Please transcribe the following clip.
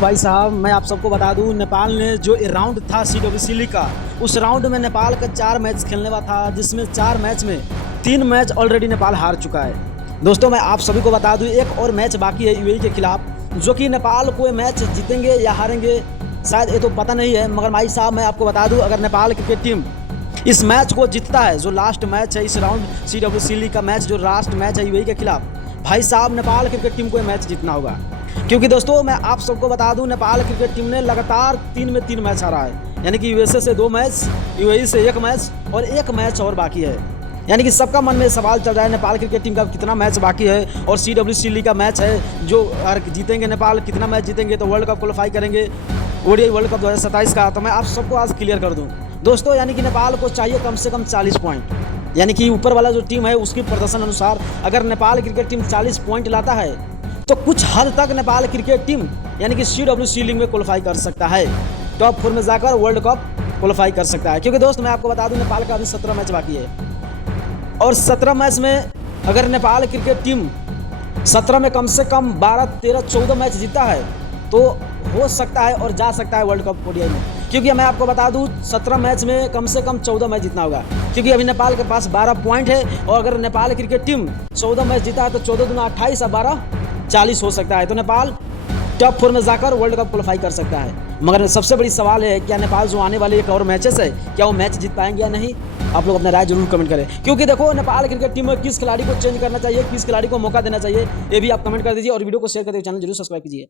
भाई साहब, मैं आप सबको बता दूं, नेपाल ने जो राउंड था CWC लीग का, उस राउंड में नेपाल का 4 मैच खेलने वाला था, जिसमें 4 मैच में 3 मैच ऑलरेडी नेपाल हार चुका है। दोस्तों, मैं आप सभी को बता दूं, एक और मैच बाकी है यूएई के खिलाफ, जो कि नेपाल को मैच जीतेंगे या हारेंगे शायद ये तो पता नहीं है। मगर भाई साहब, मैं आपको बता दूं, अगर नेपाल क्रिकेट टीम इस मैच को जीतता है, जो लास्ट मैच है इस राउंड CWC लीग का मैच, जो लास्ट मैच है यूएई के खिलाफ, भाई साहब नेपाल क्रिकेट टीम को ये मैच जीतना होगा। क्योंकि दोस्तों, मैं आप सबको बता दूं, नेपाल क्रिकेट टीम ने लगातार 3 में 3 मैच हारा है। यानी कि यूएसए से 2 मैच, यूएई से 1 मैच और 1 मैच और बाकी है। यानी कि सबका मन में सवाल चल रहा है, नेपाल क्रिकेट टीम का कितना मैच बाकी है और CWC लीग का मैच है, जो अगर जीतेंगे नेपाल, कितना मैच जीतेंगे तो वर्ल्ड कप क्वालिफाई करेंगे, ओडीआई वर्ल्ड कप 2027 का। तो मैं आप सबको आज क्लियर कर दूँ दोस्तों, यानी कि नेपाल को चाहिए कम से कम 40 पॉइंट। यानी कि ऊपर वाला जो टीम है उसकी प्रदर्शन अनुसार अगर नेपाल क्रिकेट टीम 40 पॉइंट लाता है तो कुछ हद तक नेपाल क्रिकेट टीम यानी कि CWC लीग में क्वालिफाई कर सकता है, टॉप 4 में जाकर वर्ल्ड कप क्वालिफाई कर सकता है। क्योंकि दोस्त, मैं आपको बता दूं, नेपाल का अभी 17 मैच बाकी है और 17 मैच में अगर नेपाल क्रिकेट टीम 17 में कम से कम 12, 13, 14 मैच जीता है तो हो सकता है और जा सकता है वर्ल्ड कप ओडीआई में। क्योंकि मैं आपको बता दूं, 17 मैच में कम से कम 14 मैच जीतना होगा, क्योंकि अभी नेपाल के पास 12 पॉइंट है और अगर नेपाल क्रिकेट टीम 14 मैच जीता है तो 14 दूना 28 और 12 40 हो सकता है। तो नेपाल टॉप 4 में जाकर वर्ल्ड कप क्वालिफाई कर सकता है। मगर सबसे बड़ी सवाल है, क्या नेपाल जो आने वाले एक और मैचेस है, क्या वो मैच जीत पाएंगे या नहीं? आप लोग अपना राय जरूर कमेंट करें। क्योंकि देखो, नेपाल क्रिकेट टीम में किस खिलाड़ी को चेंज करना चाहिए, किस खिलाड़ी को मौका देना चाहिए, ये भी आप कमेंट कर दीजिए और वीडियो को शेयर कर दीजिए, चैनल जरूर सब्सक्राइब कीजिए।